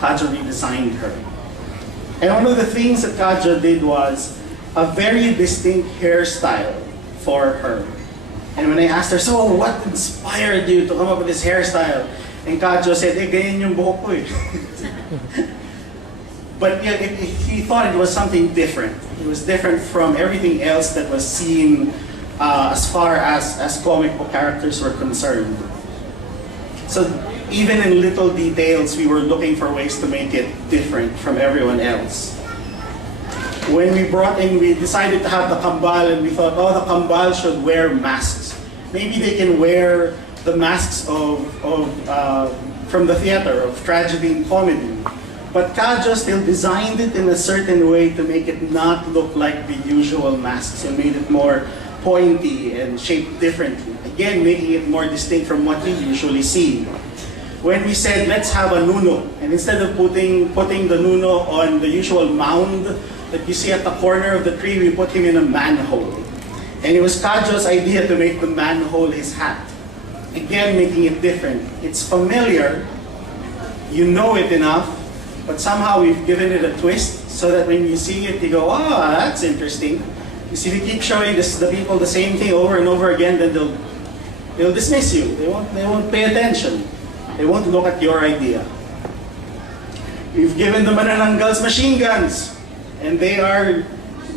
Kadjo redesigned her. And one of the things that Kadjo did was a very distinct hairstyle for her. And when I asked her, so what inspired you to come up with this hairstyle? And Kadjo said, ganyan yung buhok ko eh. But yeah, he thought it was something different. It was different from everything else that was seen as far as comic book characters were concerned. So even in little details, we were looking for ways to make it different from everyone else. When we decided to have the kambal, and we thought, oh, the kambal should wear masks. Maybe they can wear the masks from the theater, of tragedy and comedy. But Kadjo still designed it in a certain way to make it not look like the usual masks, and made it more pointy and shaped differently. Again, making it more distinct from what you usually see. When we said, let's have a nuno, and instead of putting the nuno on the usual mound that you see at the corner of the tree, we put him in a manhole. And it was Kadjo's idea to make the manhole his hat. Again, making it different. It's familiar, you know it enough, but somehow we've given it a twist so that when you see it, you go, oh, that's interesting. You see, if you keep showing the people the same thing over and over again, then they'll dismiss you. They won't pay attention. They won't look at your idea. We've given the Manananggals machine guns, and they are,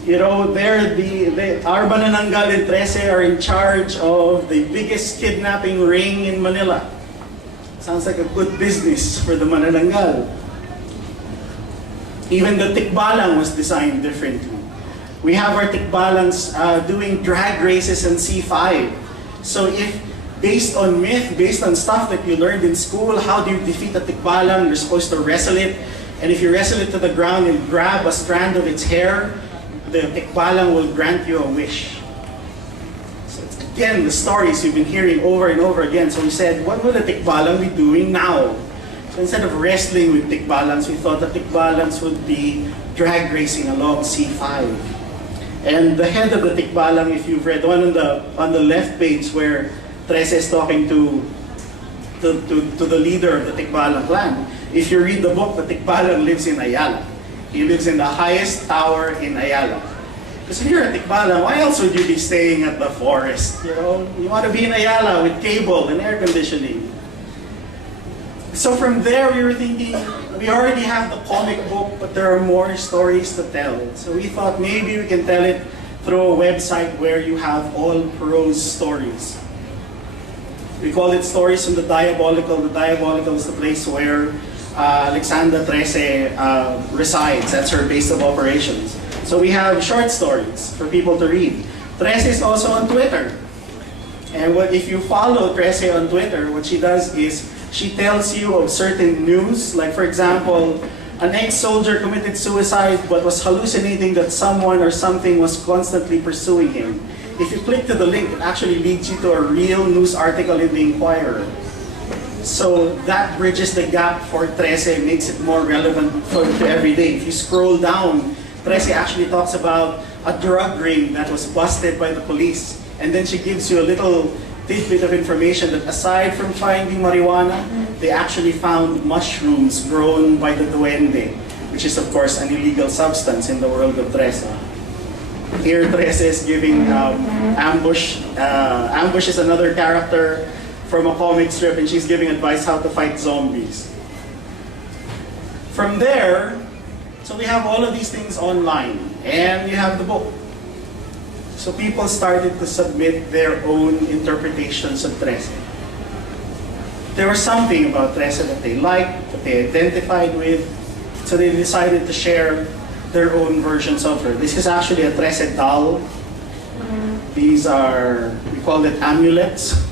you know, our Manananggal and Trese are in charge of the biggest kidnapping ring in Manila. Sounds like a good business for the Manananggal. Even the tikbalang was designed differently. We have our tikbalangs doing drag races in C5. So if, based on myth, based on stuff that you learned in school, how do you defeat a tikbalang? You're supposed to wrestle it. And if you wrestle it to the ground and grab a strand of its hair, the tikbalang will grant you a wish. So it's, again, the stories you've been hearing over and over again. So we said, what will the tikbalang be doing now? So instead of wrestling with tikbalangs, we thought the tikbalangs would be drag racing along C5. And the head of the tikbalang, if you've read one on the left page where Trese is talking to the leader of the tikbalang clan, if you read the book, the tikbalang lives in Ayala. He lives in the highest tower in Ayala. Because if you're a tikbalang, why else would you be staying at the forest? You know, you want to be in Ayala with cable and air conditioning. So from there, we were thinking, we already have the comic book, but there are more stories to tell. So we thought maybe we can tell it through a website where you have all prose stories. We call it Stories from the Diabolical. The Diabolical is the place where Alexandra Trese resides. That's her base of operations. So we have short stories for people to read. Trese is also on Twitter. And if you follow Trese on Twitter, what she does is she tells you of certain news. Like, for example, an ex-soldier committed suicide but was hallucinating that someone or something was constantly pursuing him. If you click to the link, it actually leads you to a real news article in the Inquirer. So that bridges the gap for Trese, makes it more relevant to every day. If you scroll down, Trese actually talks about a drug ring that was busted by the police. And then she gives you a little tidbit of information that aside from finding marijuana, they actually found mushrooms grown by the duende, which is of course an illegal substance in the world of Trese. Here Trese is giving Ambush. Ambush is another character from a comic strip, and she's giving advice how to fight zombies. From there, so we have all of these things online, and you have the book. So people started to submit their own interpretations of Trese. There was something about Trese that they liked, that they identified with, so they decided to share their own versions of her. This is actually a Trese doll. These are, we call it amulets.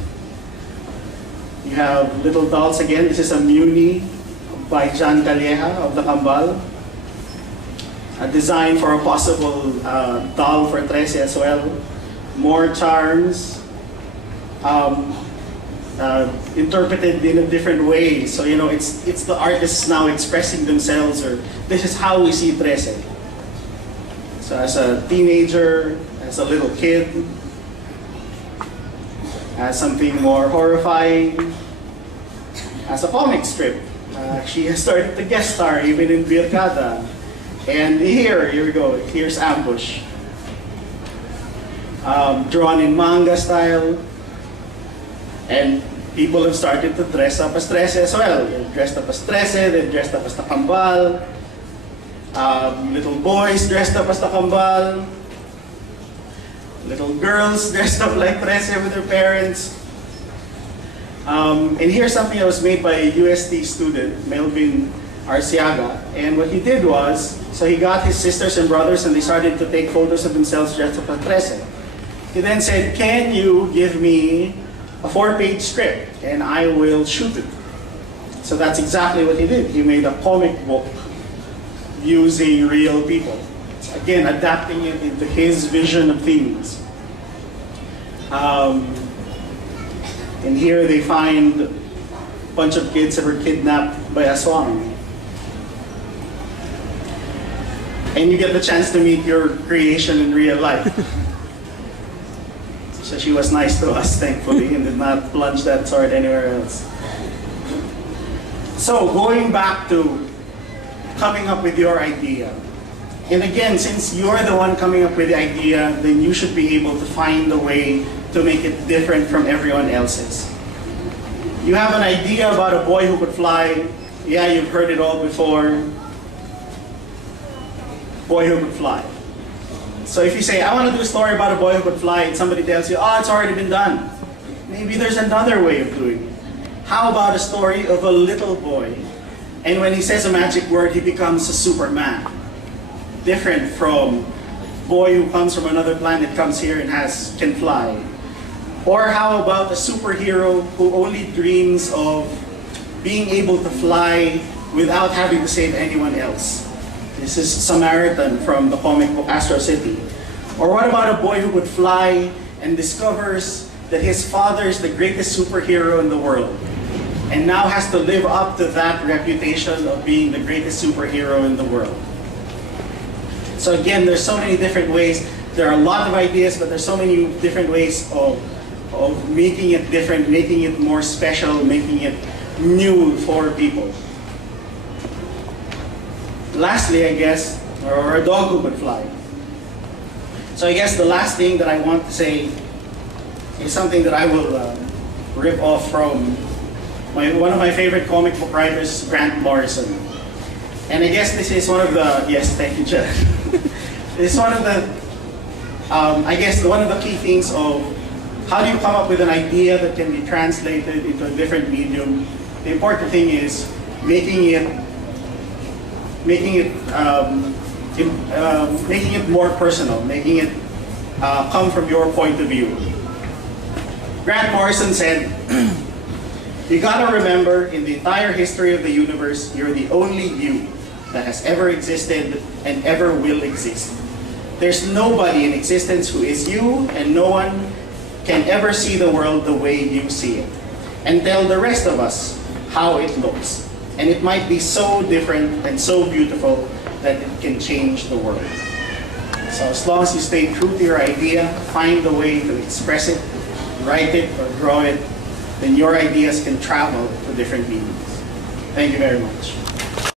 You have little dolls again. This is a Muni by John Calleja of the Kambal. A design for a possible doll for Trese as well. More charms, interpreted in a different way. So you know, it's the artists now expressing themselves, or this is how we see Trese. So as a teenager, as a little kid, as something more horrifying, as a comic strip, She has started to guest star even in Birkada. And here we go. Here's Ambush. Drawn in manga style. And people have started to dress up as Trese as well. They've dressed up as Trese, they've dressed up as the Kambal. Little boys dressed up as the Kambal. Little girls dressed up like Trese with their parents. And here's something that was made by a UST student, Melvin Arciaga. And what he did was, so he got his sisters and brothers and they started to take photos of themselves dressed up as Trese. He then said, can you give me a 4-page script and I will shoot it. So that's exactly what he did. He made a comic book using real people. Again, adapting it into his vision of things. And here they find a bunch of kids that were kidnapped by Aswang. And you get the chance to meet your creation in real life. So she was nice to us, thankfully, and did not plunge that sword anywhere else. So going back to coming up with your idea. And again, since you're the one coming up with the idea, then you should be able to find a way to make it different from everyone else's. You have an idea about a boy who could fly. Yeah, you've heard it all before. Boy who could fly. So if you say, I want to do a story about a boy who could fly, and somebody tells you, oh, it's already been done. Maybe there's another way of doing it. How about a story of a little boy, and when he says a magic word, he becomes a Superman? Different from boy who comes from another planet, comes here and can fly. Or how about a superhero who only dreams of being able to fly without having to save anyone else? This is Samaritan from the comic book Astro City. Or what about a boy who could fly and discovers that his father is the greatest superhero in the world and now has to live up to that reputation of being the greatest superhero in the world? So again, there's so many different ways. There are a lot of ideas, but there's so many different ways of making it different, making it more special, making it new for people. Lastly, I guess, or a dog who could fly. So I guess the last thing that I want to say is something that I will rip off from one of my favorite comic book writers, Grant Morrison. And I guess this is one of the, yes, thank you, Jeff. This is one of the, I guess one of the key things of how do you come up with an idea that can be translated into a different medium. The important thing is making it more personal, making it come from your point of view. Grant Morrison said, you gotta remember, in the entire history of the universe, you're the only you that has ever existed and ever will exist. There's nobody in existence who is you, and no one can ever see the world the way you see it. And tell the rest of us how it looks. And it might be so different and so beautiful that it can change the world. So as long as you stay true to your idea, find a way to express it, write it or draw it, then your ideas can travel to different meanings. Thank you very much.